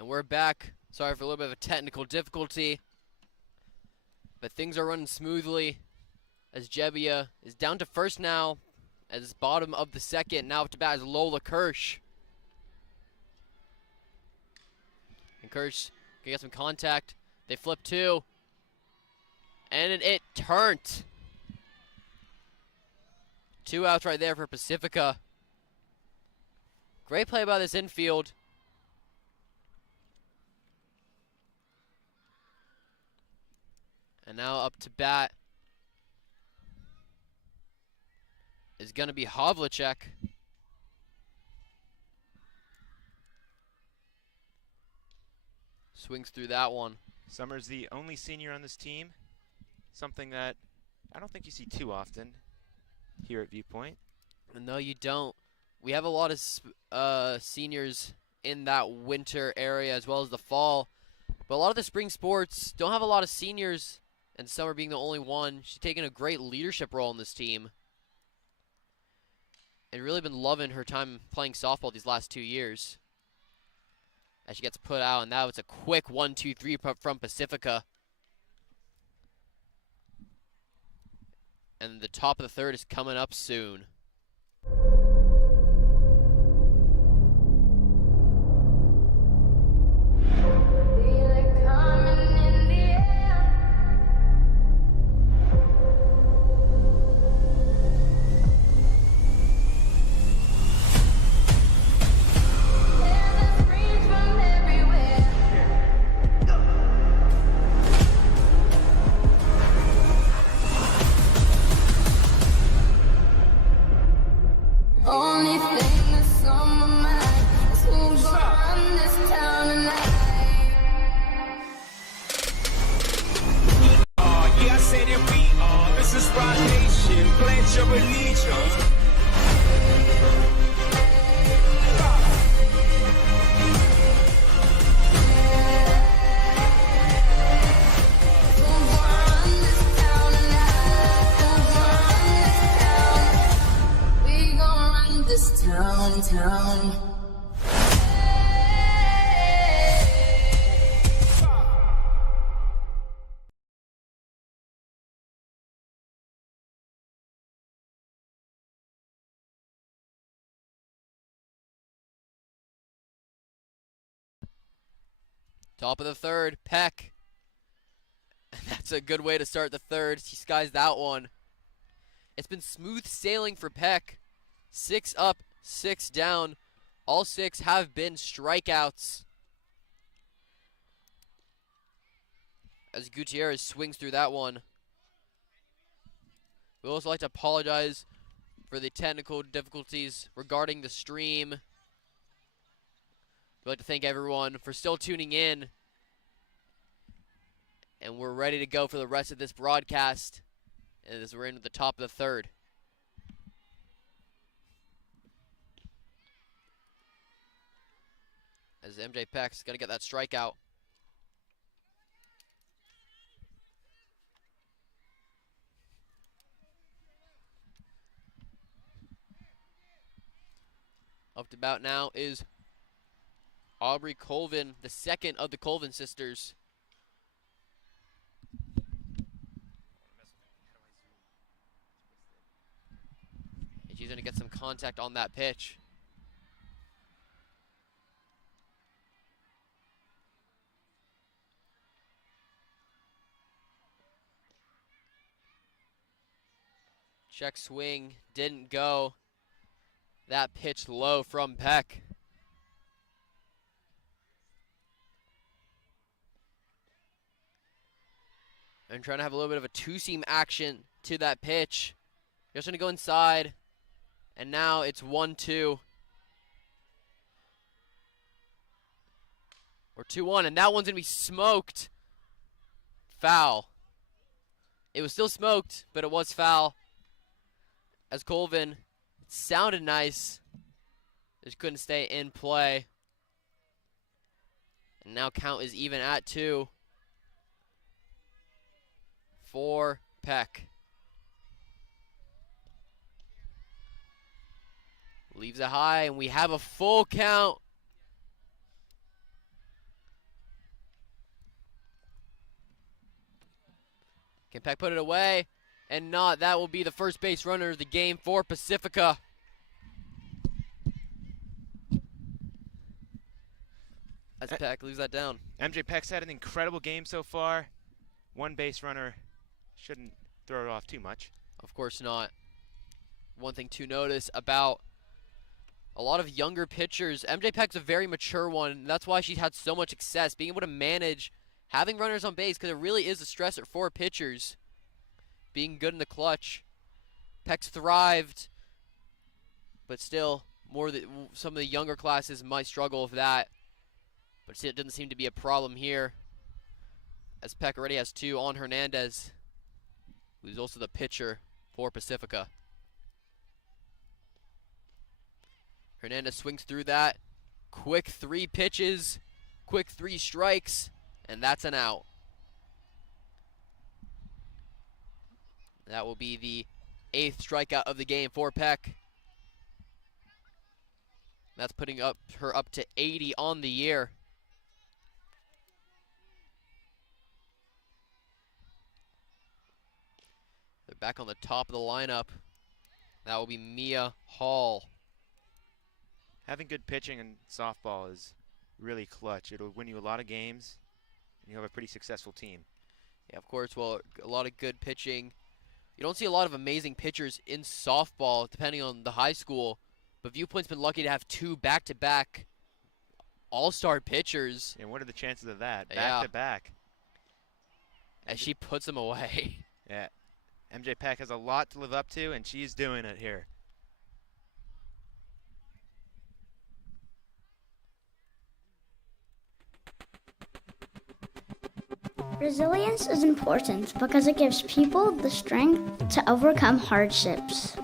And we're back. Sorry for a little bit of a technical difficulty, but things are running smoothly as Jebbia is down to first now, as bottom of the second. Now up to bat is Lola Kirsch. And Kirsch can get some contact. They flip two, and it turned. 2 outs right there for Pacifica. Great play by this infield. And now up to bat is going to be Havlicek. Swings through that one. Summers the only senior on this team, something that I don't think you see too often here at Viewpoint. No, you don't. We have a lot of seniors in that winter area as well as the fall, but a lot of the spring sports don't have a lot of seniors, and Summer being the only one. She's taken a great leadership role in this team and really been loving her time playing softball these last 2 years. As she gets put out, and now it's a quick 1-2-3 from Pacifica. And the top of the third is coming up soon. Top of the third, Peck. That's a good way to start the third. She skies that one. It's been smooth sailing for Peck. 6 up, 6 down. All 6 have been strikeouts. As Gutierrez swings through that one. We'd also like to apologize for the technical difficulties regarding the stream. We'd like to thank everyone for still tuning in. And we're ready to go for the rest of this broadcast as we're into the top of the third. As MJ Peck's got to get that strikeout. Up to bat now is Aubrey Colvin, the second of the Colvin sisters. And she's going to get some contact on that pitch. Check swing, didn't go. That pitch low from Peck. And trying to have a little bit of a two-seam action to that pitch. Just going to go inside. And now it's 1-2. Or 2-1. And that one's going to be smoked. Foul. It was still smoked, but it was foul. As Colvin, it sounded nice. Just couldn't stay in play. And now count is even at 2. For Peck. Leaves it high, and we have a full count. Can Peck put it away? And not. That will be the first base runner of the game for Pacifica. As Peck leaves that down. MJ Peck's had an incredible game so far. One base runner shouldn't throw it off too much. Of course not. One thing to notice about a lot of younger pitchers, MJ Peck's a very mature one, and that's why she's had so much success, being able to manage having runners on base, because it really is a stressor for pitchers. Being good in the clutch. Peck's thrived, but still, some of the younger classes might struggle with that. But it doesn't seem to be a problem here, as Peck already has 2 on Hernandez, who's also the pitcher for Pacifica. Hernandez swings through that. Quick 3 pitches, quick 3 strikes, and that's an out. That will be the 8th strikeout of the game for Peck. That's putting her up to 80 on the year. They're back on the top of the lineup. That will be Mia Hall. Having good pitching in softball is really clutch. It'll win you a lot of games, and you have a pretty successful team. Yeah, of course. Well, a lot of good pitching. You don't see a lot of amazing pitchers in softball, depending on the high school. But Viewpoint's been lucky to have 2 back-to-back all-star pitchers. And what are the chances of that? Yeah. Back-to-back. As she puts them away. Yeah. MJ Peck has a lot to live up to, and she's doing it here. Resilience is important because it gives people the strength to overcome hardships.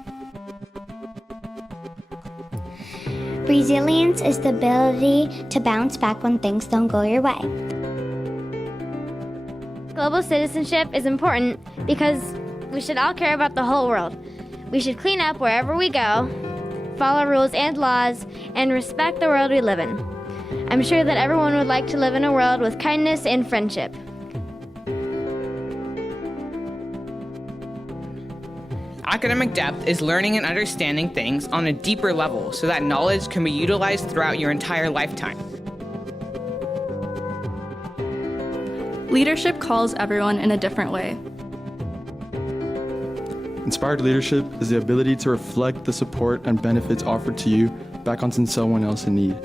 Resilience is the ability to bounce back when things don't go your way. Global citizenship is important because we should all care about the whole world. We should clean up wherever we go, follow rules and laws, and respect the world we live in. I'm sure that everyone would like to live in a world with kindness and friendship. Academic depth is learning and understanding things on a deeper level so that knowledge can be utilized throughout your entire lifetime. Leadership calls everyone in a different way. Inspired leadership is the ability to reflect the support and benefits offered to you back onto someone else in need.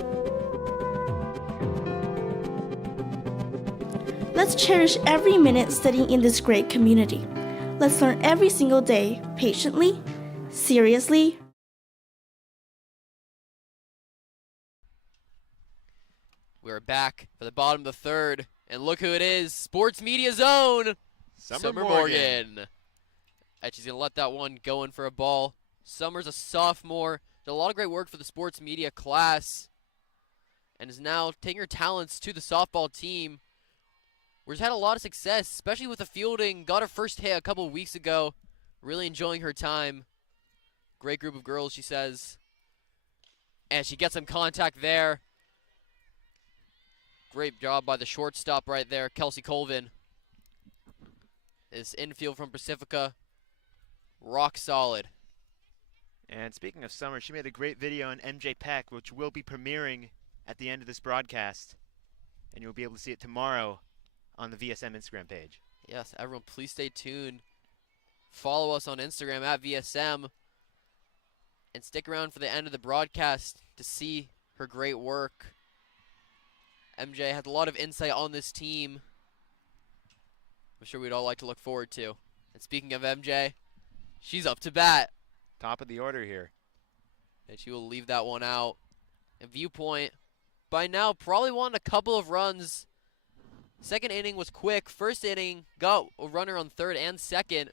Let's cherish every minute studying in this great community. Let's learn every single day, patiently, seriously. We're back for the bottom of the 3rd, and look who it is, Sports Media Zone, Summer Morgan. And she's going to let that one go in for a ball. Summer's a sophomore, did a lot of great work for the sports media class, and is now taking her talents to the softball team. We've had a lot of success, especially with the fielding. Got her first hit a couple of weeks ago. Really enjoying her time. Great group of girls, she says. And she gets some contact there. Great job by the shortstop right there, Kelsey Colvin. This infield from Pacifica, rock solid. And speaking of Summer, she made a great video on MJ Peck, which will be premiering at the end of this broadcast. And you'll be able to see it tomorrow on the VSM Instagram page. Yes, everyone, please stay tuned. Follow us on Instagram at VSM. And stick around for the end of the broadcast to see her great work. MJ had a lot of insight on this team. I'm sure we'd all like to look forward to. And speaking of MJ, she's up to bat. Top of the order here. And she will leave that one out. And Viewpoint, by now, probably won a couple of runs. Second inning was quick. First inning, got a runner on 3rd and 2nd.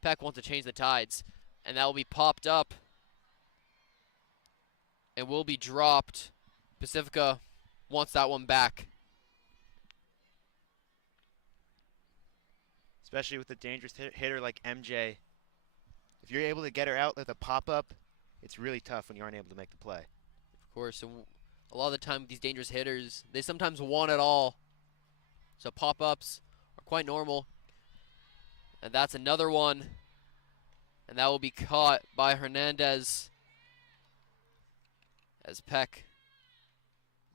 Peck wants to change the tides. And that will be popped up. And will be dropped. Pacifica wants that one back. Especially with a dangerous hitter like MJ. If you're able to get her out with a pop-up, it's really tough when you aren't able to make the play. Of course, and a lot of the time with these dangerous hitters, they sometimes want it all. So pop-ups are quite normal. And that's another one. And that will be caught by Hernandez as Peck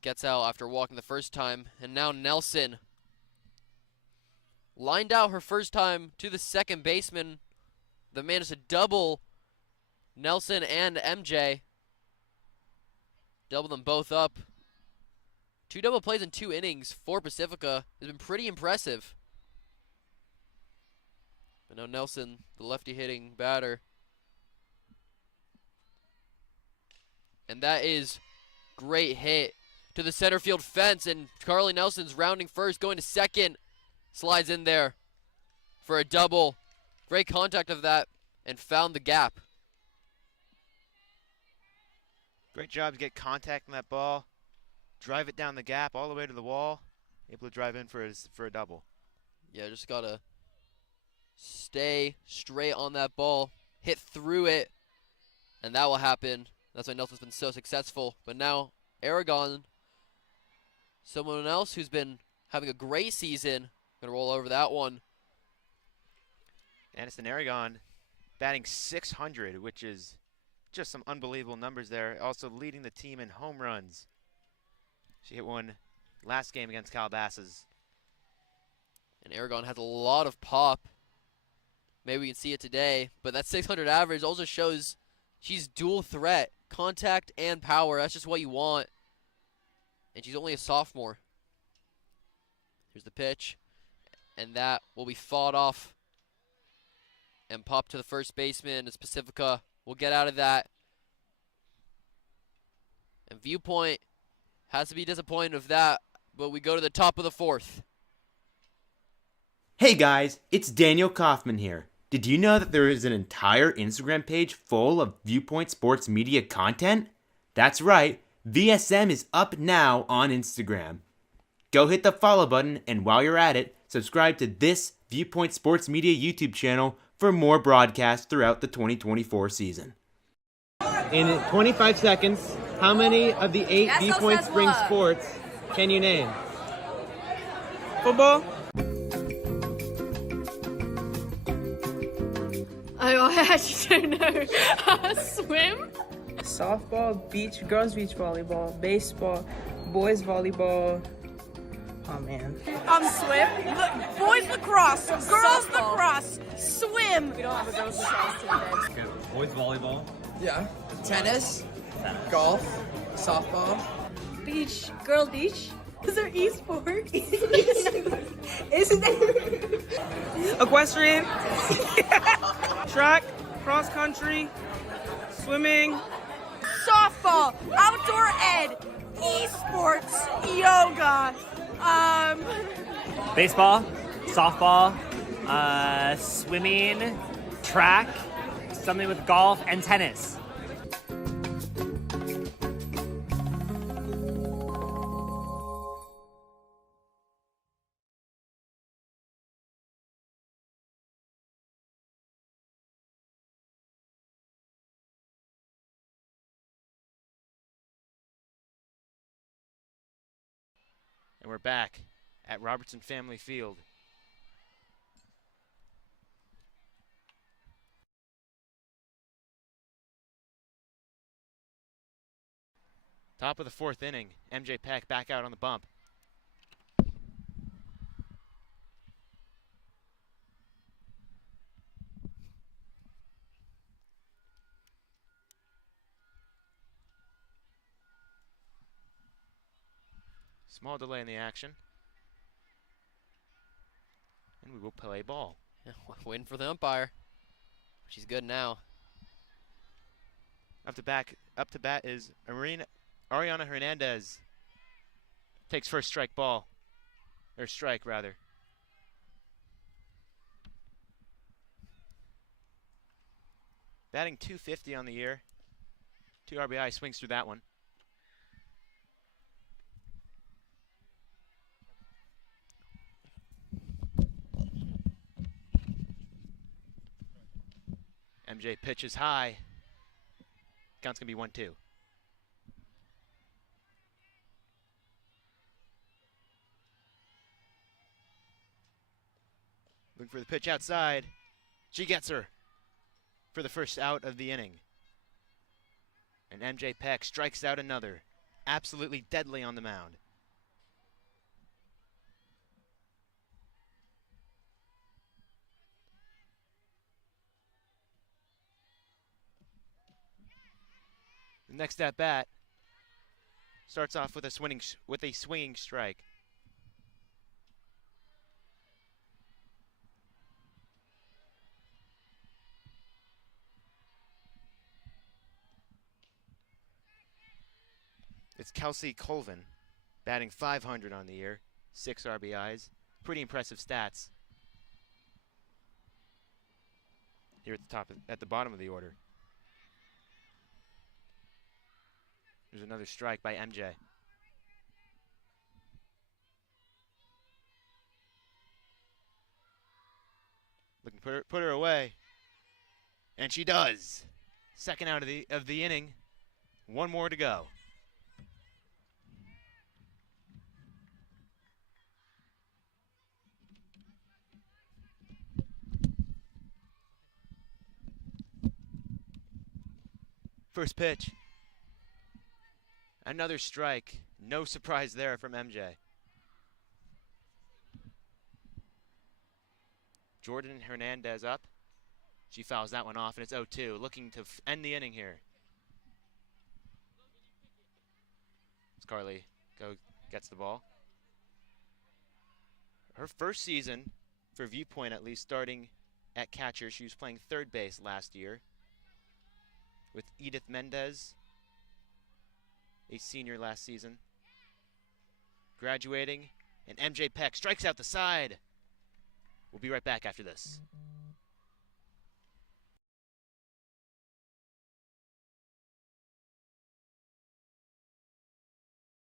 gets out after walking the first time. And now Nelson lined out her first time to the second baseman. The managed to double Nelson and MJ. Double them both up. 2 double plays in 2 innings for Pacifica has been pretty impressive. But now Nelson, the lefty hitting batter. And that is great hit to the center field fence. And Carly Nelson's rounding first, going to second. Slides in there for a double. Great contact of that and found the gap. Great job to get contact on that ball. Drive it down the gap all the way to the wall. Able to drive in for a double. Yeah, just got to stay straight on that ball. Hit through it. And that will happen. That's why Nelson's been so successful. But now Aragon, someone else who's been having a great season. Gonna roll over that one. Aniston Aragon batting .600, which is just some unbelievable numbers there. Also leading the team in home runs. She hit one last game against Calabasas. And Aragon has a lot of pop. Maybe we can see it today. But that .600 average also shows she's dual threat. Contact and power. That's just what you want. And she's only a sophomore. Here's the pitch. And that will be fought off and popped to the first baseman as Pacifica will get out of that. And Viewpoint has to be disappointed with that, but we go to the top of the 4th. Hey guys, it's Daniel Kaufman here. Did you know that there is an entire Instagram page full of Viewpoint sports media content? That's right, VSM is up now on Instagram. Go hit the follow button, and while you're at it, subscribe to this Viewpoint Sports Media YouTube channel for more broadcasts throughout the 2024 season. In 25 seconds, how many of the 8 Viewpoint Spring sports can you name? Football. I actually don't know. Swim. Softball, girls beach volleyball, baseball, boys volleyball. Oh man. Swim. Boys lacrosse. Girls lacrosse. Swim. We don't have a girls lacrosse team today. Okay, boys volleyball. Yeah. Tennis, golf, softball. Beach. Girl beach. Is there e-sport? Isn't there? Equestrian. Track, cross country, swimming. Softball. Outdoor ed. Esports. Yoga. Baseball, softball, swimming, track, something with golf, and tennis. And we're back at Robertson Family Field. Top of the 4th inning, MJ Peck back out on the bump. Small delay in the action. And we will play ball. Win for the umpire. She's good now. Up to bat is Ariana Hernandez. Takes first strike ball. Or strike, rather. Batting .250 on the year. 2 RBI, swings through that one. MJ pitches high. Count's going to be 1-2. Looking for the pitch outside. She gets her for the first out of the inning. And MJ Peck strikes out another. Absolutely deadly on the mound. The next at bat starts off with a swinging strike. It's Kelsey Colvin, batting .500 on the year, 6 RBIs, pretty impressive stats. Here at the bottom of the order. There's another strike by MJ. Looking to put her away, and she does. Second out of the inning. One more to go. First pitch. Another strike. No surprise there from MJ. Jordan Hernandez up. She fouls that one off, and it's 0-2. Looking to end the inning here. Carly gets the ball. Her first season, for Viewpoint at least, starting at catcher. She was playing third base last year with Edith Mendez, a senior last season. Graduating, and MJ Peck strikes out the side. We'll be right back after this.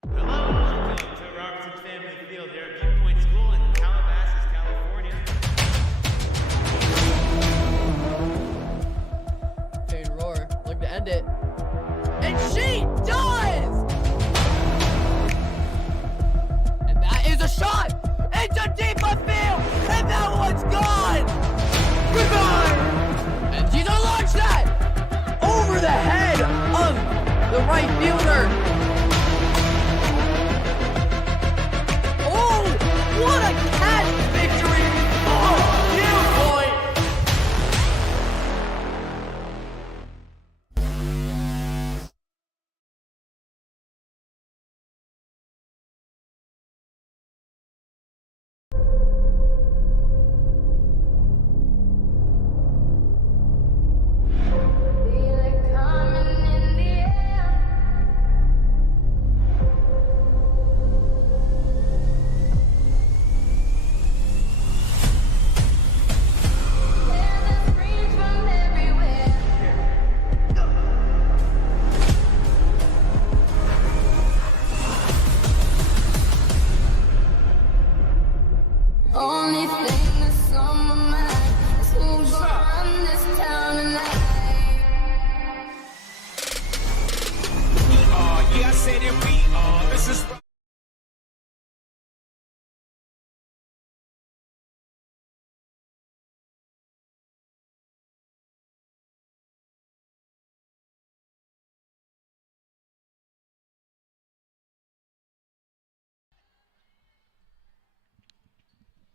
Hello, welcome to Robertson Family Field here at Viewpoint School in Calabasas, California. Jane Roar, looking to end it. And she does! And that is a shot! Into deep left field! And that one's gone! Goodbye! And she's gonna launch that! Over the head of the right fielder! What a catch victory for Viewpoint! Only thing that's on my mind is who's gonna run this town tonight. We are, yeah, I said it, we are. This is.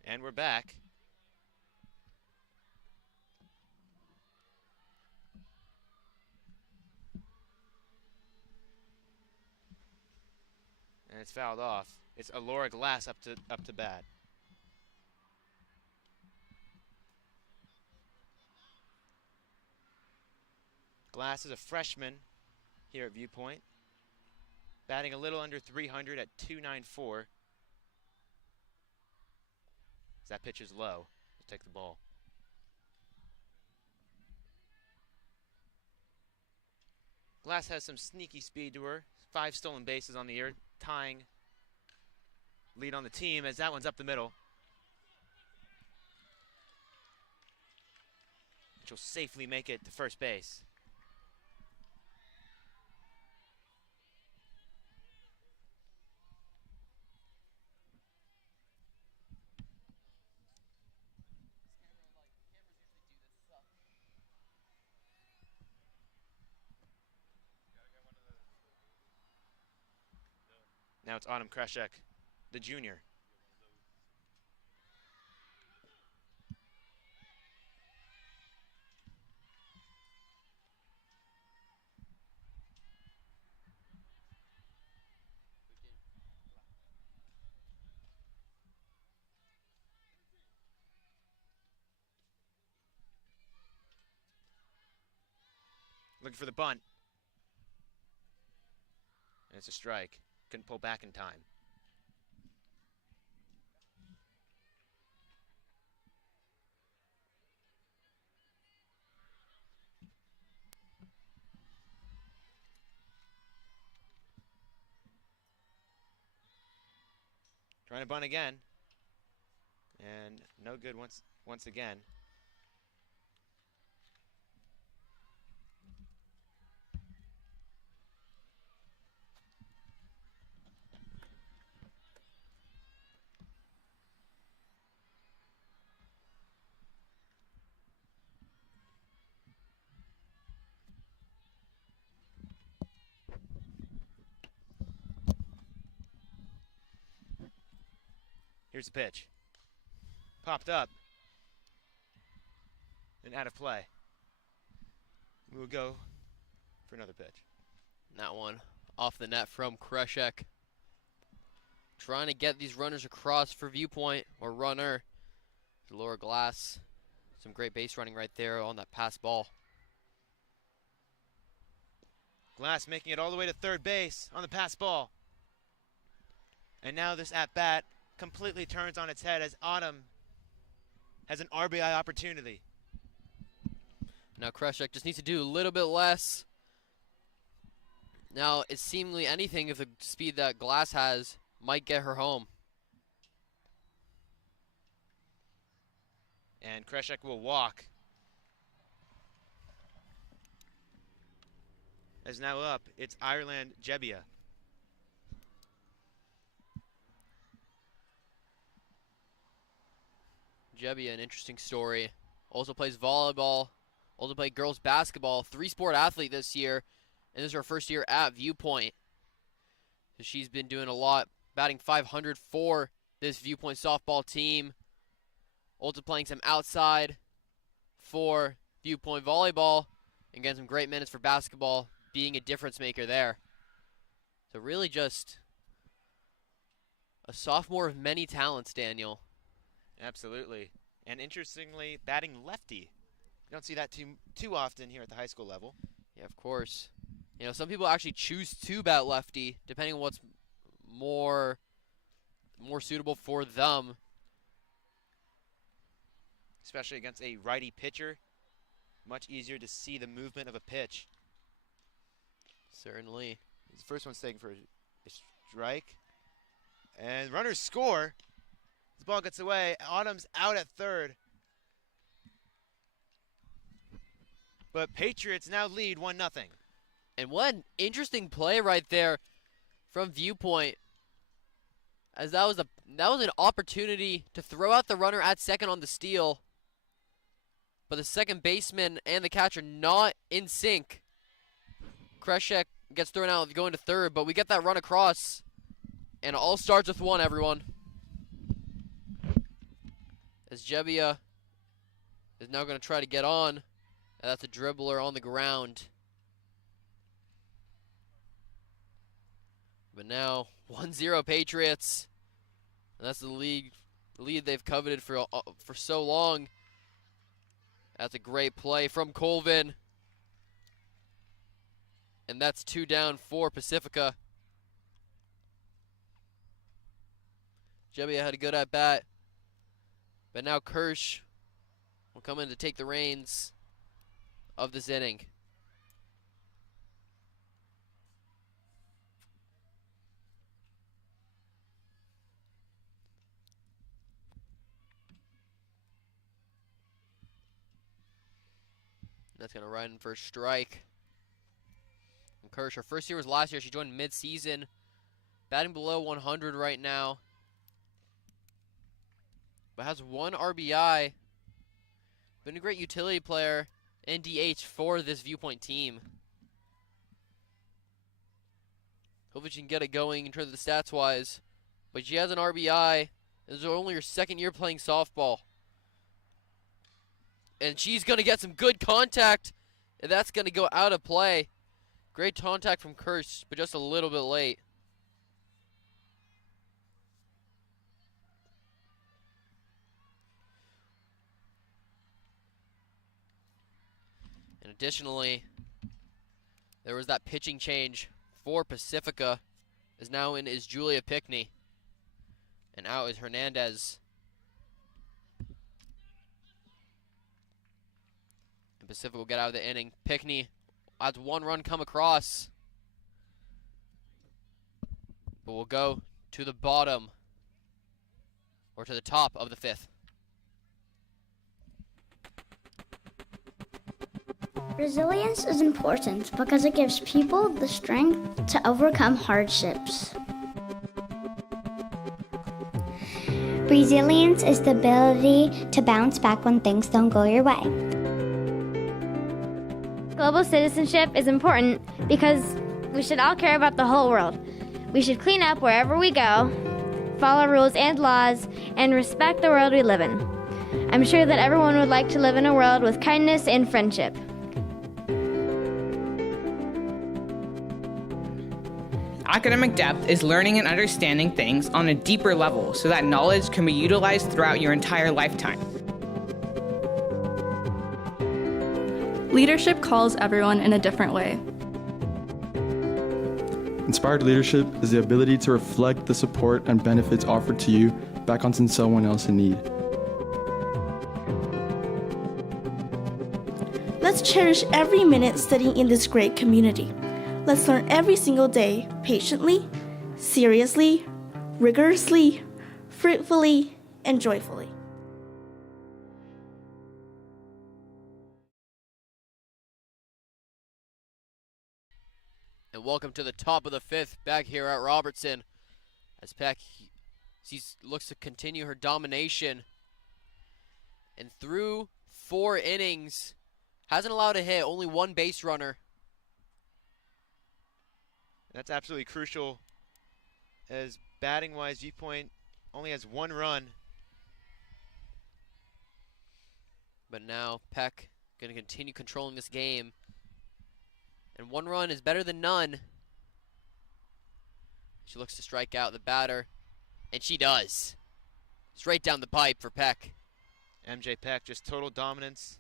And we're back. And it's fouled off. It's Alora Glass up to bat. Glass is a freshman here at Viewpoint, batting a little under 300 at 294. That pitch is low. We'll take the ball. Glass has some sneaky speed to her. 5 stolen bases on the year, tying lead on the team as that one's up the middle. She'll safely make it to first base. Now it's Autumn Kreshek, the junior. Looking for the bunt. And it's a strike. Couldn't pull back in time. Trying to bunt again. And no good once again. Here's the pitch. Popped up. And out of play. We will go for another pitch. That one off the net from Kreshek. Trying to get these runners across for Viewpoint, or runner. The lower glass. Some great base running right there on that pass ball. Glass making it all the way to third base on the pass ball. And now this at-bat completely turns on its head as Autumn has an RBI opportunity. Now Kreshek just needs to do a little bit less. Now it's seemingly anything if the speed that Glass has might get her home. And Kreshek will walk. As now up, it's Ireland Jebbia. Jebbia, an interesting story. Also plays volleyball, also played girls basketball, 3-sport athlete this year, and this is her first year at Viewpoint. So she's been doing a lot, batting .500 for this Viewpoint softball team. Also playing some outside for Viewpoint volleyball, and getting some great minutes for basketball, being a difference maker there. So really just a sophomore of many talents, Daniel. Absolutely. And interestingly, batting lefty. You don't see that too often here at the high school level. Yeah, of course. You know, some people actually choose to bat lefty, depending on what's more suitable for them. Especially against a righty pitcher. Much easier to see the movement of a pitch. Certainly. The first one's taken for a strike. And runners score. This ball gets away. Autumn's out at third. But Patriots now lead 1-0. And what an interesting play right there from Viewpoint. As that was an opportunity to throw out the runner at second on the steal. But the second baseman and the catcher not in sync. Kreshek gets thrown out going to third, but we get that run across. And it all starts with one, everyone. As Jebbia is now going to try to get on. And that's a dribbler on the ground. But now 1-0 Patriots. And that's the lead they've coveted for so long. That's a great play from Colvin. And that's 2 down for Pacifica. Jebbia had a good at bat. But now Kirsch will come in to take the reins of this inning. That's going to run in for a strike. And Kirsch, her first year was last year. She joined mid-season. Batting below 100 right now. But has 1 RBI. Been a great utility player and DH for this Viewpoint team. Hopefully she can get it going in terms of the stats wise. But she has an RBI. This is only her second year playing softball. And she's going to get some good contact. And that's going to go out of play. Great contact from Kirsch, but just a little bit late. And additionally, there was that pitching change for Pacifica. Is now in is Julia Pickney. And out is Hernandez. And Pacifica will get out of the inning. Pickney has one run come across. But we'll go to the bottom, or to the top of the fifth. Resilience is important because it gives people the strength to overcome hardships. Resilience is the ability to bounce back when things don't go your way. Global citizenship is important because we should all care about the whole world. We should clean up wherever we go, follow rules and laws, and respect the world we live in. I'm sure that everyone would like to live in a world with kindness and friendship. Academic depth is learning and understanding things on a deeper level so that knowledge can be utilized throughout your entire lifetime. Leadership calls everyone in a different way. Inspired leadership is the ability to reflect the support and benefits offered to you back onto someone else in need. Let's cherish every minute studying in this great community. Let's learn every single day, patiently, seriously, rigorously, fruitfully, and joyfully. And welcome to the top of the fifth back here at Robertson. As Peck looks to continue her domination. And through 4 innings, hasn't allowed a hit, only 1 base runner. That's absolutely crucial, as batting-wise, Viewpoint only has 1 run. But now Peck going to continue controlling this game. And 1 run is better than none. She looks to strike out the batter. And she does. Straight down the pipe for Peck. MJ Peck, just total dominance.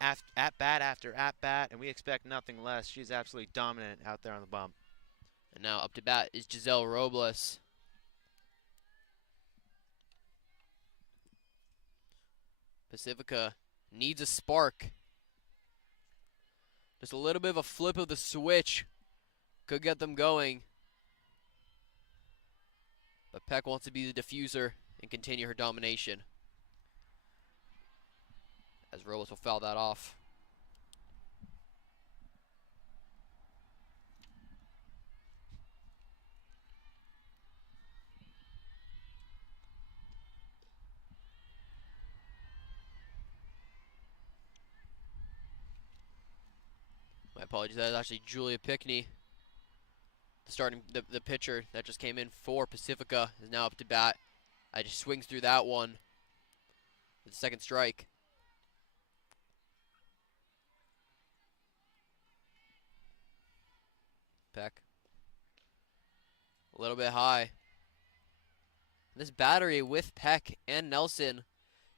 At bat after at bat, and we expect nothing less. She's absolutely dominant out there on the bump. And now up to bat is Giselle Robles. Pacifica needs a spark. Just a little bit of a flip of the switch could get them going. But Peck wants to be the diffuser and continue her domination. As Robles will foul that off. My apologies, that is actually Julia Pickney. The pitcher that just came in for Pacifica is now up to bat. I just swings through that one with the second strike. Peck. A little bit high. This battery with Peck and Nelson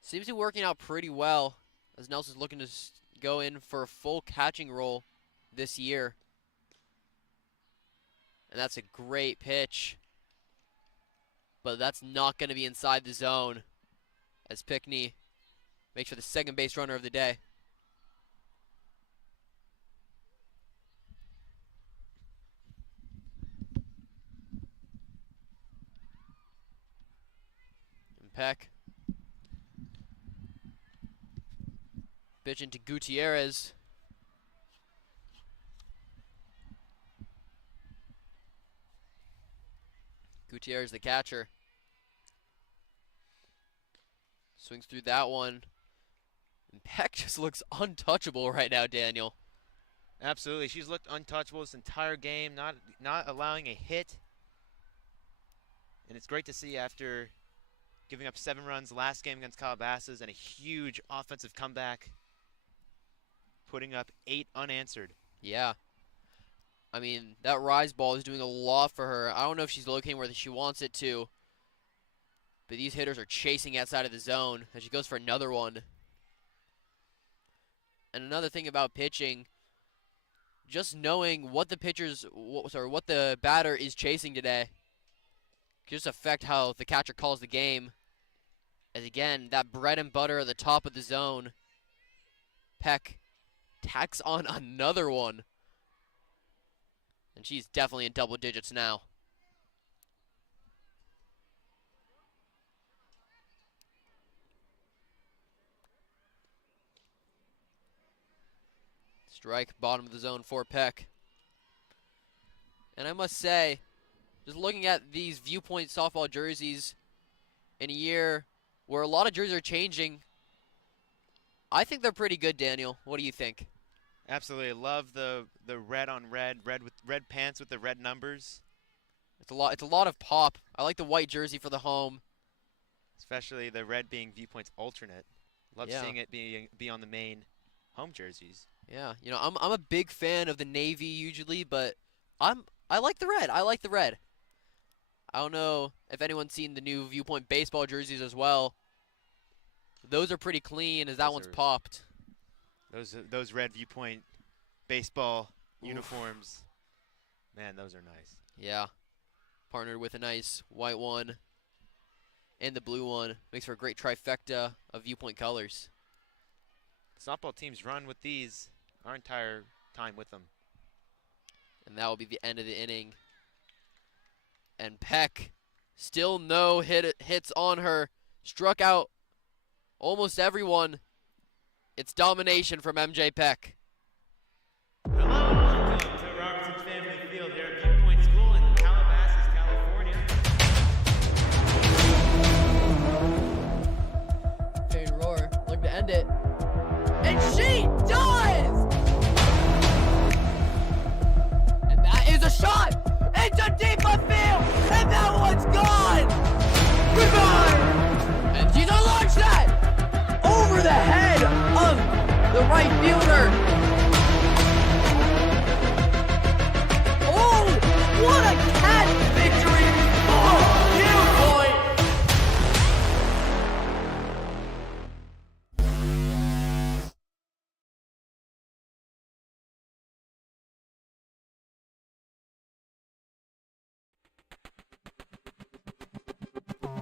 seems to be working out pretty well, as Nelson's looking to go in for a full catching role this year. And that's a great pitch. But that's not going to be inside the zone, as Pickney makes for the second base runner of the day. And Peck. Pitch into Gutierrez. Gutierrez, the catcher. Swings through that one. And Peck just looks untouchable right now, Daniel. Absolutely. She's looked untouchable this entire game, not allowing a hit. And it's great to see after giving up 7 runs last game against Calabasas and a huge offensive comeback, putting up 8 unanswered. Yeah. I mean, that rise ball is doing a lot for her. I don't know if she's locating where she wants it to, but these hitters are chasing outside of the zone as she goes for another one. And another thing about pitching, just knowing what what the batter is chasing today can just affect how the catcher calls the game. As again, that bread and butter at the top of the zone, Peck tacks on another one. And she's definitely in double digits now. Strike, bottom of the zone for Peck. And I must say, just looking at these Viewpoint softball jerseys in a year where a lot of jerseys are changing, I think they're pretty good, Daniel. What do you think? Absolutely. Love the red on red with red pants with the red numbers. It's a lot of pop. I like the white jersey for the home. Especially the red being Viewpoint's alternate. Love seeing it be on the main home jerseys. Yeah, you know, I'm a big fan of the navy usually, but I like the red. I like the red. I don't know if anyone's seen the new Viewpoint baseball jerseys as well. Those are pretty clean as that one's popped. Those red Viewpoint baseball uniforms, man, those are nice. Yeah, partnered with a nice white one and the blue one. Makes for a great trifecta of Viewpoint colors. Softball teams run with these our entire time with them. And that will be the end of the inning. And Peck, still no hits on her. Struck out almost everyone. It's domination from MJ Peck. Hello, welcome to Robertson Family Field here at Viewpoint School in Calabasas, California. Jade Roar, looking to end it. And she does! And that is a shot! Into deep left field! And that one's gone! Goodbye! And she's gonna launch that! Over the head of the right fielder! Oh! What a cat victory for Viewpoint!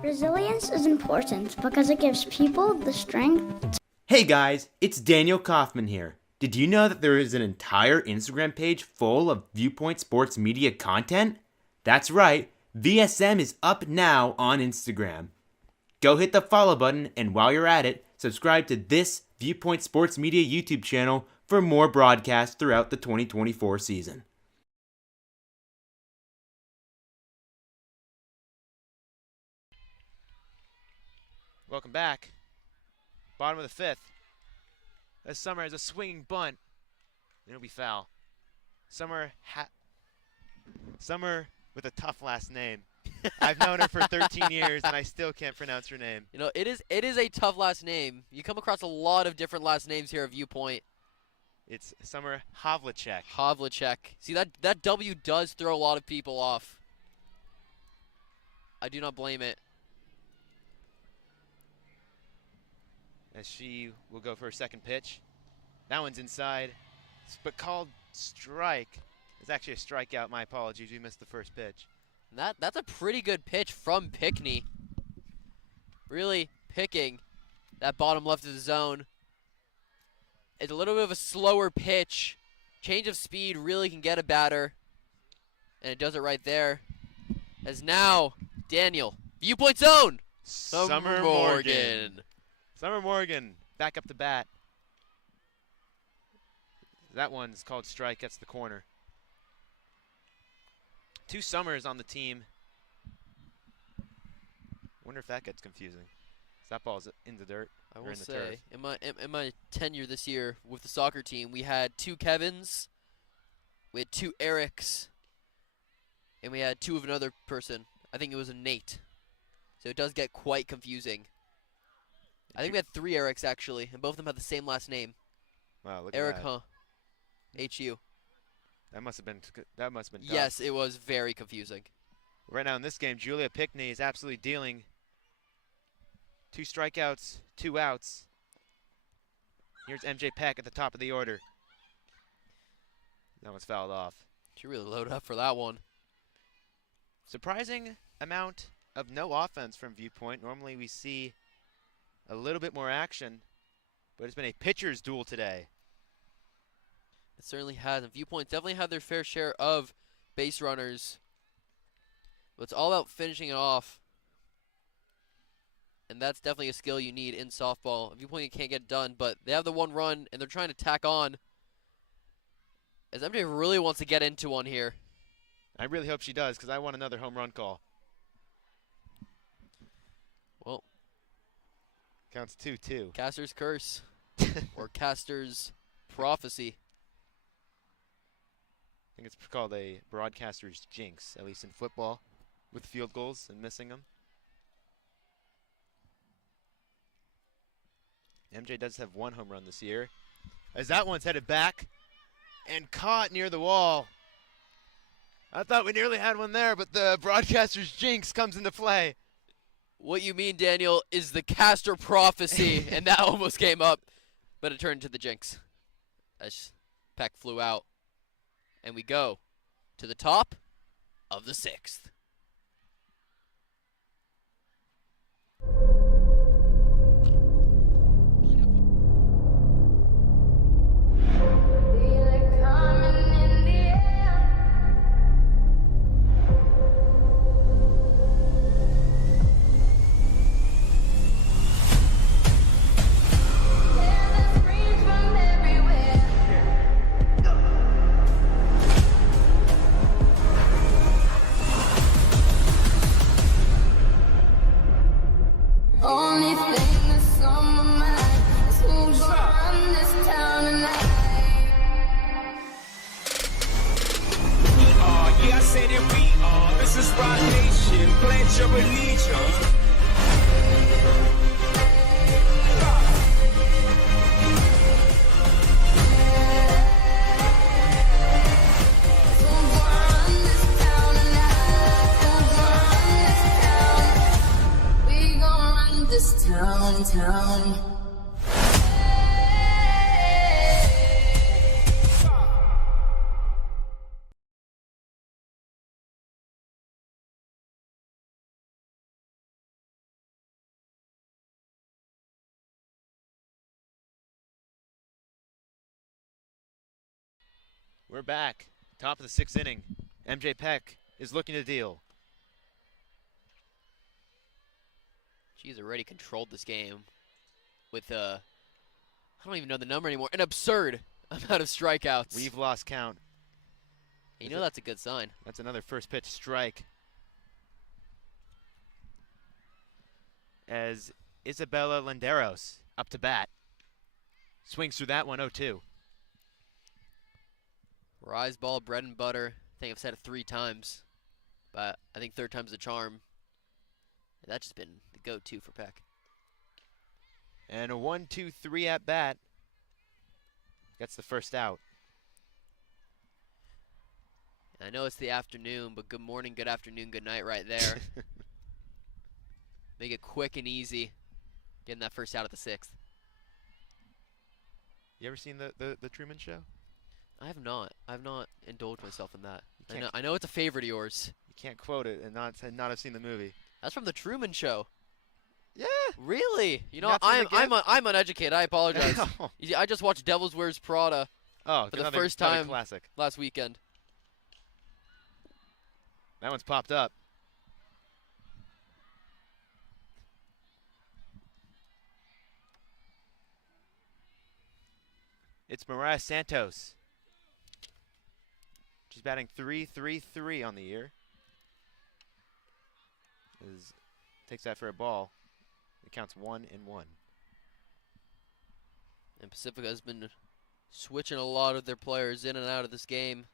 Resilience is important because it gives people the strength. Hey guys, it's Daniel Kaufman here. Did you know that there is an entire Instagram page full of Viewpoint sports media content? That's right, VSM is up now on Instagram. Go hit the follow button, and while you're at it, subscribe to this Viewpoint Sports Media YouTube channel for more broadcasts throughout the 2024 season. Welcome back. Bottom of the 5th. As Summer has a swinging bunt. It'll be foul. Summer with a tough last name. I've known her for 13 years and I still can't pronounce her name. You know, it is a tough last name. You come across a lot of different last names here at Viewpoint. It's Summer Havlicek. Havlicek. See, that W does throw a lot of people off. I do not blame it. As she will go for her second pitch. That one's inside, but called strike. It's actually a strikeout. My apologies. We missed the first pitch. That's a pretty good pitch from Pickney. Really picking that bottom left of the zone. It's a little bit of a slower pitch. Change of speed really can get a batter. And it does it right there. As now, Daniel, Viewpoint zone. Summer Morgan. Summer Morgan, back up to bat. That one's called strike, gets the corner. 2 Summers on the team. Wonder if that gets confusing. That ball's in the dirt. I or will in the say, turf. in my tenure this year with the soccer team, we had 2 Kevins We had 2 Erics, and we had 2 of another person. I think it was a Nate. So it does get quite confusing. I think we had 3 Erics actually, and both of them had the same last name. Wow, look Eric, at that. huh? H-U. That must have been tough. Yes, it was very confusing. Right now in this game, Julia Pickney is absolutely dealing. 2 strikeouts, 2 outs. Here's MJ Peck at the top of the order. That one's fouled off. She really loaded up for that one. Surprising amount of no offense from Viewpoint. Normally we see a little bit more action, but it's been a pitcher's duel today. It certainly has. And Viewpoint definitely had their fair share of base runners. But it's all about finishing it off. And that's definitely a skill you need in softball. Viewpoint can't get it done, but they have the 1 run, and they're trying to tack on. As MJ really wants to get into one here. I really hope she does, because I want another home run call. Well, counts 2-2. Caster's curse. Or Caster's prophecy. I think it's called a broadcaster's jinx, at least in football, with field goals and missing them. MJ does have 1 home run this year, as that one's headed back and caught near the wall. I thought we nearly had one there, but the broadcaster's jinx comes into play. What you mean, Daniel, is the Caster prophecy, and that almost came up, but it turned into the jinx as Peck flew out. And we go to the top of the 6th. Only thing that's on my mind is who's gonna run this town tonight. We are, yeah, I said it, we are. This is Rock Nation, pledge your allegiance. This town. We're back. Top of the 6th inning. MJ Peck is looking to deal. She's already controlled this game with, I don't even know the number anymore, an absurd amount of strikeouts. We've lost count. You know that's a good sign. That's another first pitch strike. As Isabella Landeros up to bat. Swings through that one, 0-2. Rise ball, bread and butter. I think I've said it 3 times, but I think 3rd time's the charm. That's just been the go-to for Peck. And a 1-2-3 at bat. Gets the first out. I know it's the afternoon, but good morning, good afternoon, good night right there. Make it quick and easy. Getting that first out of the 6th. You ever seen the Truman Show? I have not. I have not indulged myself in that. I know it's a favorite of yours. You can't quote it and not have seen the movie. That's from the Truman Show. Yeah. Really? You know, I'm uneducated. I apologize. You see, I just watched Devil's Wears Prada for the first time classic. last weekend. That one's popped up. It's Mariah Santos. She's batting .333 on the year. Takes that for a ball. It counts 1-1. And Pacifica has been switching a lot of their players in and out of this game.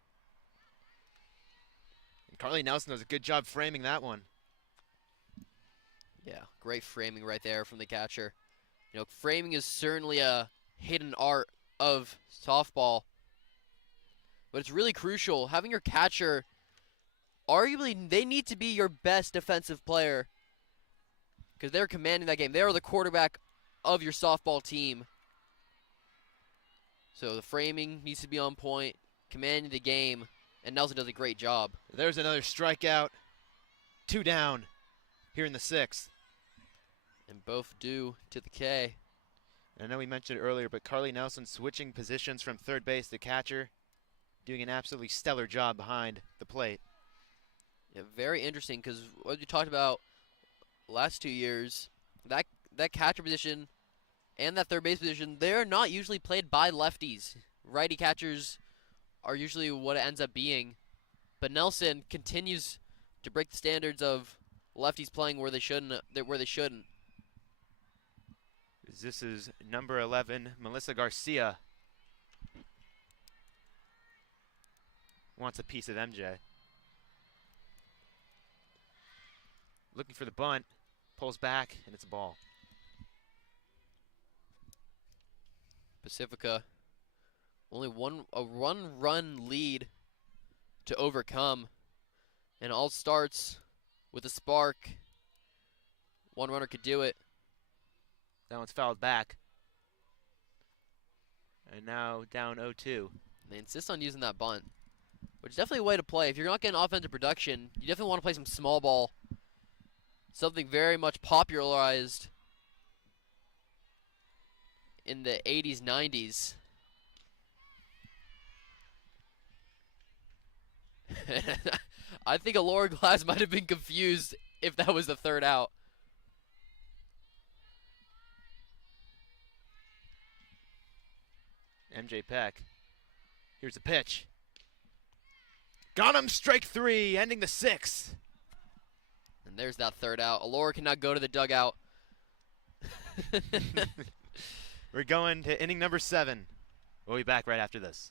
Carly Nelson does a good job framing that one. Yeah, great framing right there from the catcher. You know, framing is certainly a hidden art of softball, but it's really crucial. Having your catcher, arguably, they need to be your best defensive player because they're commanding that game. They are the quarterback of your softball team. So the framing needs to be on point, commanding the game, and Nelson does a great job. There's another strikeout. 2 down here in the 6th. And both due to the K. And I know we mentioned it earlier, but Carly Nelson switching positions from third base to catcher, doing an absolutely stellar job behind the plate. Yeah, very interesting because what you talked about last 2 years, that catcher position and that third base position, they're not usually played by lefties. Righty catchers are usually what it ends up being. But Nelson continues to break the standards of lefties playing where they shouldn't. This is number 11, Melissa Garcia. Wants a piece of MJ. Looking for the bunt, pulls back, and it's a ball. Pacifica, only a one-run lead to overcome, and all starts with a spark. One runner could do it. That one's fouled back. And now down 0-2. They insist on using that bunt, which is definitely a way to play. If you're not getting offensive production, you definitely want to play some small ball. Something very much popularized in the 80s, 90s. I think Alora Glass might have been confused if that was the third out. MJ Peck. Here's the pitch. Got him, strike 3, ending the 6th. And there's that third out. Alora cannot go to the dugout. We're going to inning number 7. We'll be back right after this.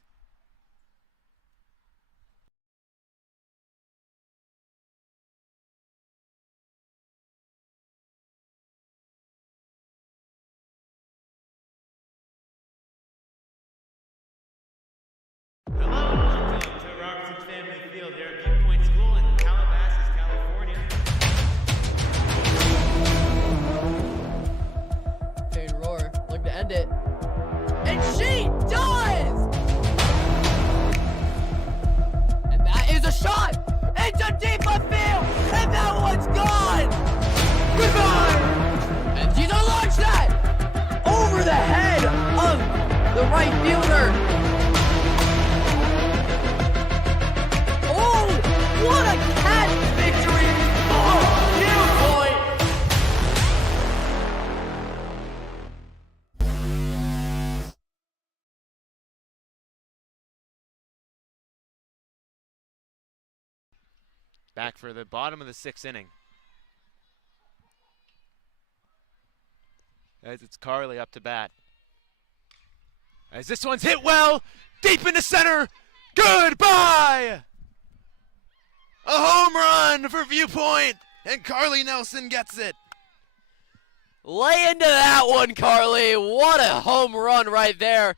Hello, welcome to Robertson Family Field here at Viewpoint School in Calabasas, California. Paid roar, look to end it. And she does! And that is a shot into deep left field, and that one's gone! Goodbye! And she's launched that over the head of the right fielder. Oh, what a catch victory for Viewpoint! Back for the bottom of the 6th inning. As it's Carly up to bat. As this one's hit well, deep into center. Goodbye! A home run for Viewpoint, and Carly Nelson gets it. Lay into that one, Carly. What a home run right there.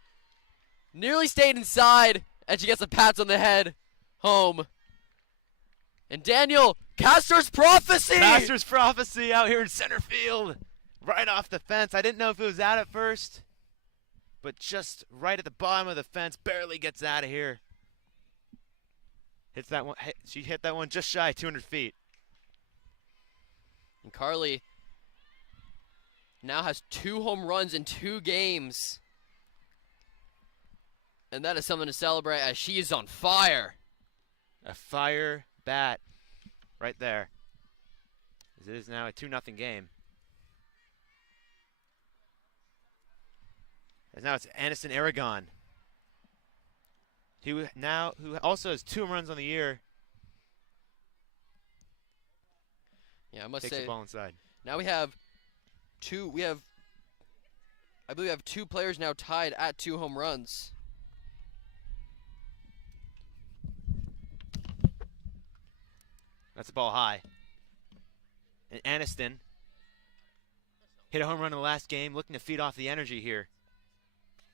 Nearly stayed inside, and she gets the pats on the head. Home. And Daniel, Castor's prophecy. Master's prophecy out here in center field. Right off the fence. I didn't know if it was out at first, but just right at the bottom of the fence, barely gets out of here. Hits that one. She hit that one just shy of 200 feet. And Carly now has 2 home runs in 2 games. And that is something to celebrate as she is on fire. A fire bat right there. As it is now a 2-0 game. As now it's Aniston Aragon. Who also has 2 home runs on the year. Yeah, I must Takes say. the ball inside. Now I believe we have 2 players now tied at 2 home runs. That's the ball high. And Aniston hit a home run in the last game, looking to feed off the energy here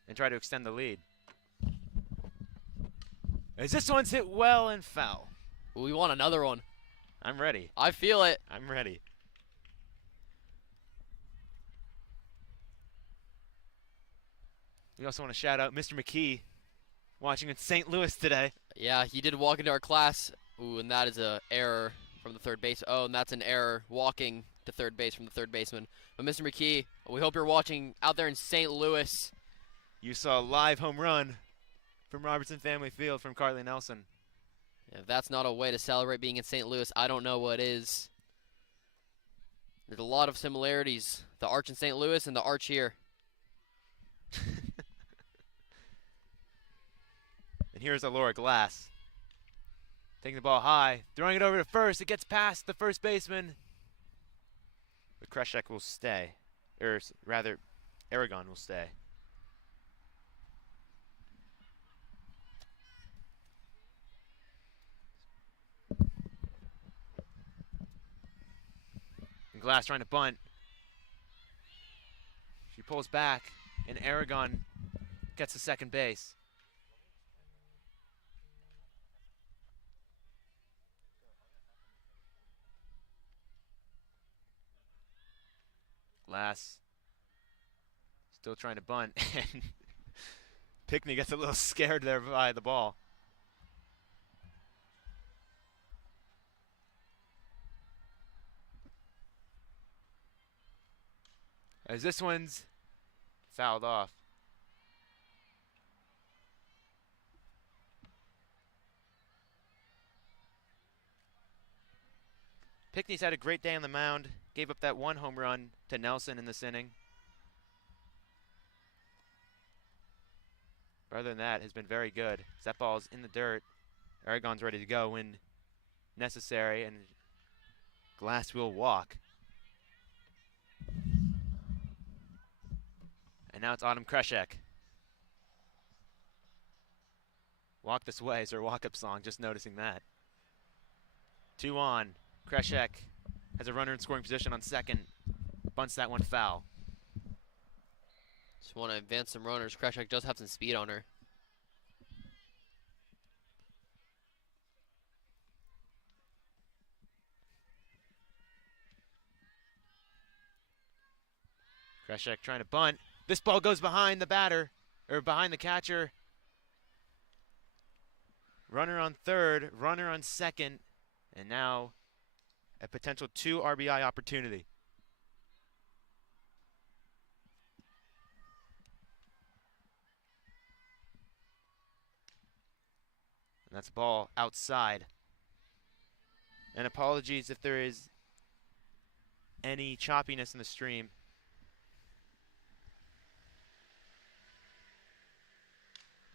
and try to extend the lead. As this one's hit well and foul. We want another one. I'm ready. I feel it. I'm ready. We also want to shout out Mr. McKee, watching in St. Louis today. Yeah, he did walk into our class. Ooh, and that is an error from the third base. Oh, and that's an error walking to third base from the third baseman. But Mr. McKee, we hope you're watching out there in St. Louis. You saw a live home run from Robertson Family Field from Carly Nelson. If that's not a way to celebrate being in St. Louis, I don't know what is. There's a lot of similarities. The arch in St. Louis and the arch here. And here's Alora Glass. Taking the ball high, throwing it over to first. It gets past the first baseman. But Kreshek will stay. Or rather, Aragon will stay. And Glass trying to bunt. She pulls back, and Aragon gets to second base. Glass still trying to bunt, and Pickney gets a little scared there by the ball. As this one's fouled off. Pickney's had a great day on the mound. Gave up that one home run to Nelson in this inning. But other than that, has been very good. That ball's in the dirt. Aragon's ready to go when necessary, and Glass will walk. And now it's Autumn Kreshek. Walk This Way is her walk-up song, just noticing that. 2 on. Kreshek has a runner in scoring position on second. Bunts that one foul. Just want to advance some runners. Kreshek does have some speed on her. Kreshek trying to bunt. This ball goes behind the batter, or behind the catcher. Runner on third, runner on second, and now a potential 2 RBI opportunity. And that's a ball outside. And apologies if there is any choppiness in the stream.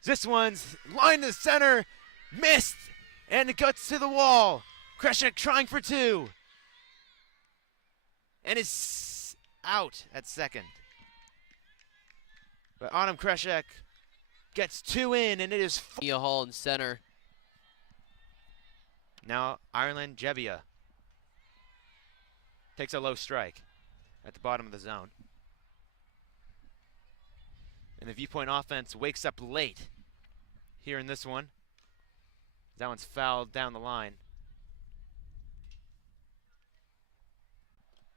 This one's line to center, missed, and it cuts to the wall. Kreshek trying for 2. And is out at second. But Autumn Kreshek gets 2 in, and it is Mia Hall in center. Now Ireland Jebbia takes a low strike at the bottom of the zone. And the Viewpoint offense wakes up late here in this one. That one's fouled down the line.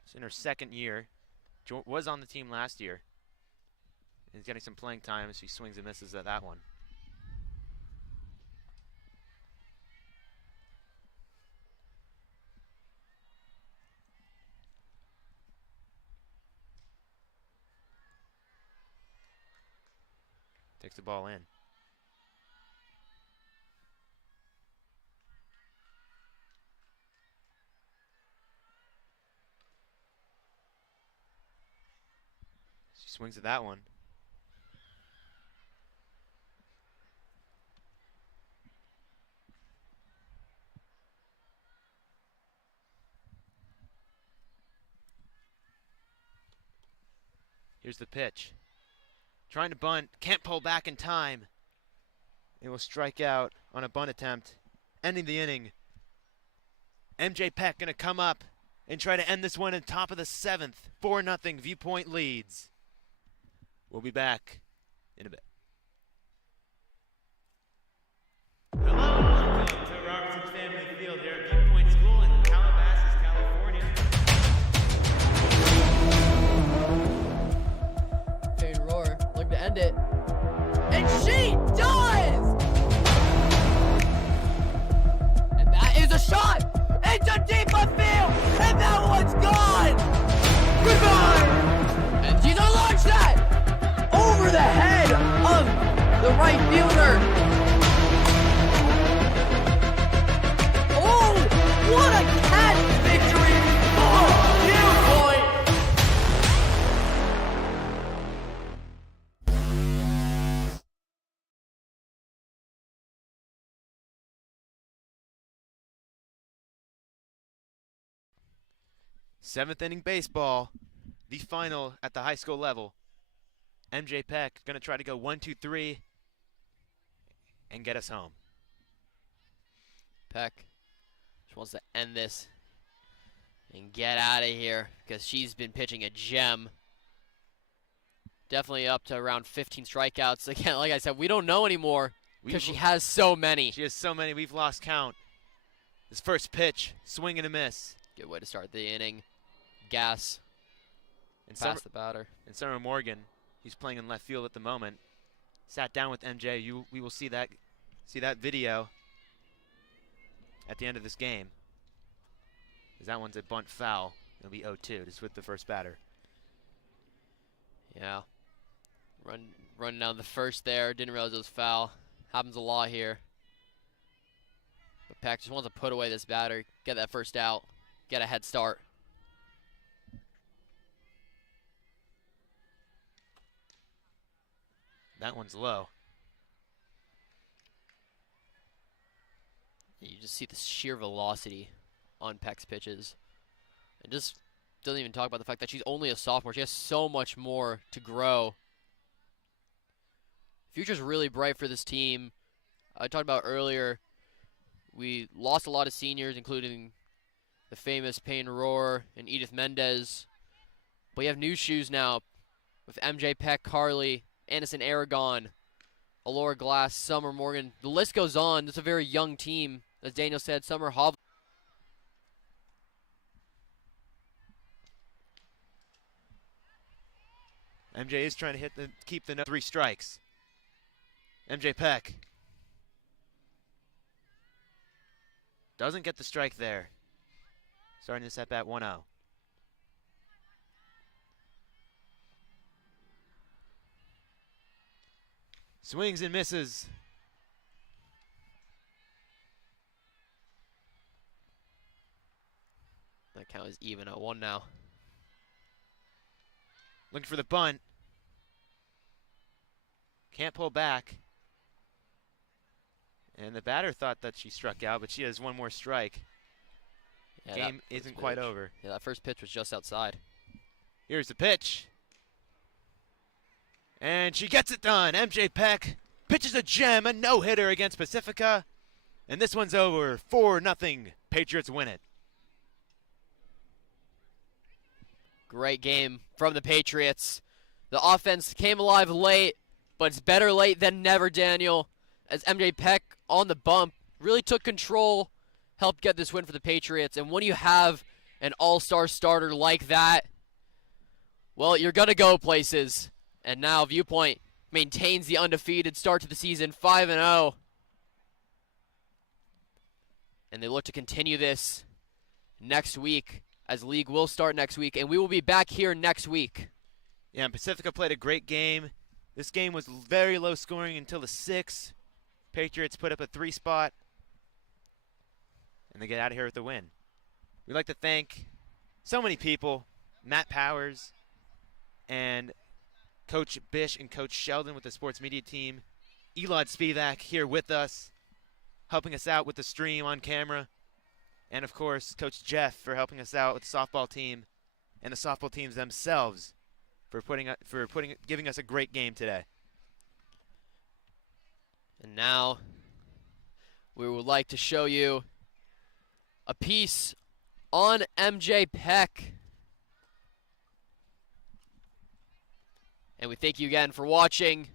It's in her second year. Was on the team last year. Is getting some playing time as she swings and misses at that one. Takes the ball in. She swings at that one. Here's the pitch. Trying to bunt, can't pull back in time. It will strike out on a bunt attempt, ending the inning. MJ Peck going to come up and try to end this one at top of the 7th. 4-0 Viewpoint leads. We'll be back in a bit. Hello and welcome to Robertson Family Field here at Viewpoint School in Calabasas, California. Payne Roar, looking to end it. And she does! And that is a shot! Into deep left field! And that one's gone! Goodbye! And she's gonna launch that! Over the head of the right fielder! Oh! What a catch victory for Viewpoint! Seventh inning baseball, the final at the high school level. MJ Peck going to try to go 1-2-3 and get us home. Peck just wants to end this and get out of here because she's been pitching a gem. Definitely up to around 15 strikeouts. Again, like I said, we don't know anymore because she has so many. She has so many, we've lost count. This first pitch, swing and a miss. Good way to start the inning. Gas. And past the batter. And Summer Morgan, he's playing in left field at the moment. Sat down with MJ. We will see that video at the end of this game. Because that one's a bunt foul. It'll be 0-2 just with the first batter. Yeah. Running down the first there. Didn't realize it was foul. Happens a lot here. But Peck just wants to put away this batter. Get that first out. Get a head start. That one's low. You just see the sheer velocity on Peck's pitches. And just doesn't even talk about the fact that she's only a sophomore. She has so much more to grow. Future's really bright for this team. I talked about earlier, we lost a lot of seniors, including the famous Payne Roar and Edith Mendez. But you have new shoes now with MJ Peck, Carly, Anderson Aragon, Alora Glass, Summer Morgan. The list goes on. It's a very young team. As Daniel said, Summer Hovland. MJ is trying to keep the 3 strikes. MJ Peck doesn't get the strike there. Starting this at bat 1-0. Swings and misses. That count is even at 1 now. Looking for the bunt. Can't pull back. And the batter thought that she struck out, but she has one more strike. Yeah, Game isn't quite over. Yeah, that first pitch was just outside. Here's the pitch. And she gets it done. MJ Peck pitches a gem, a no-hitter against Pacifica. And this one's over. 4-0. Patriots win it. Great game from the Patriots. The offense came alive late, but it's better late than never, Daniel. As MJ Peck on the bump really took control, helped get this win for the Patriots. And when you have an all-star starter like that, well, you're going to go places. And now Viewpoint maintains the undefeated start to the season, 5-0. And they look to continue this next week, as league will start next week, and we will be back here next week. Yeah, and Pacifica played a great game. This game was very low scoring until the 6th. Patriots put up a 3 spot, and they get out of here with a win. We'd like to thank so many people, Matt Powers and Coach Bish and Coach Sheldon with the sports media team, Elad Spivak here with us, helping us out with the stream on camera, and of course Coach Jeff for helping us out with the softball team and the softball teams themselves for giving us a great game today. And now we would like to show you a piece on MJ Peck. And we thank you again for watching.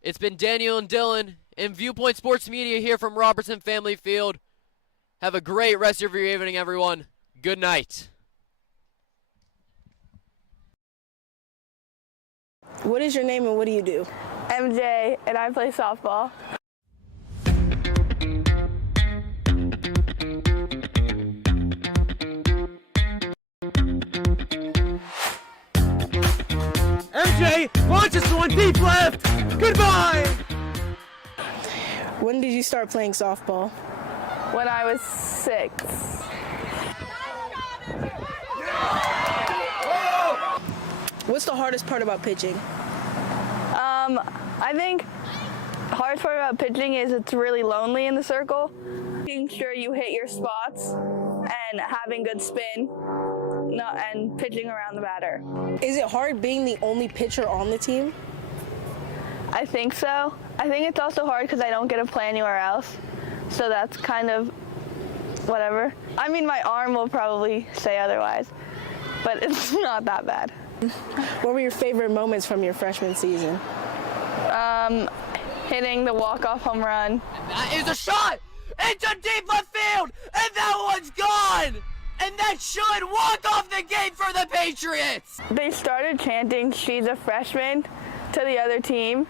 It's been Daniel and Dylan in Viewpoint Sports Media here from Robertson Family Field. Have a great rest of your evening, everyone. Good night. What is your name and what do you do? MJ, and I play softball. MJ launches to one deep left. Goodbye. When did you start playing softball? When I was 6. What's the hardest part about pitching? I think the hardest part about pitching is it's really lonely in the circle. Making sure you hit your spots and having good spin and pitching around the batter. Is it hard being the only pitcher on the team? I think so. I think it's also hard because I don't get to play anywhere else. So that's kind of whatever. I mean, my arm will probably say otherwise, but it's not that bad. What were your favorite moments from your freshman season? Hitting the walk-off home run. That is a shot into deep left field, and that one's gone! And that should walk off the gate for the Patriots! They started chanting, "She's a freshman," to the other team,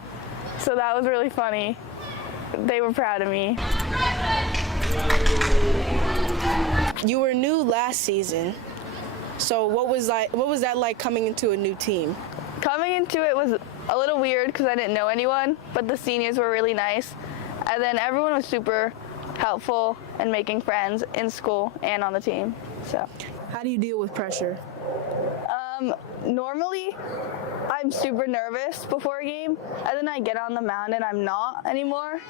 so that was really funny. They were proud of me. You were new last season, so what was that like coming into a new team? Coming into it was a little weird because I didn't know anyone, but the seniors were really nice, and then everyone was super helpful and making friends in school and on the team. So, how do you deal with pressure? Normally, I'm super nervous before a game, and then I get on the mound and I'm not anymore.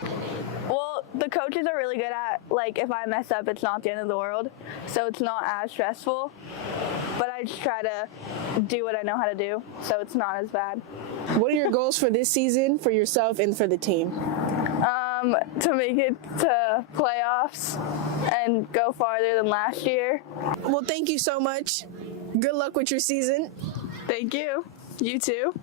Well, the coaches are really good at, like, if I mess up, it's not the end of the world, so it's not as stressful. But I just try to do what I know how to do, so it's not as bad. What are your goals for this season, for yourself and for the team? To make it to playoffs and go farther than last year. Well, thank you so much. Good luck with your season. Thank you. You too.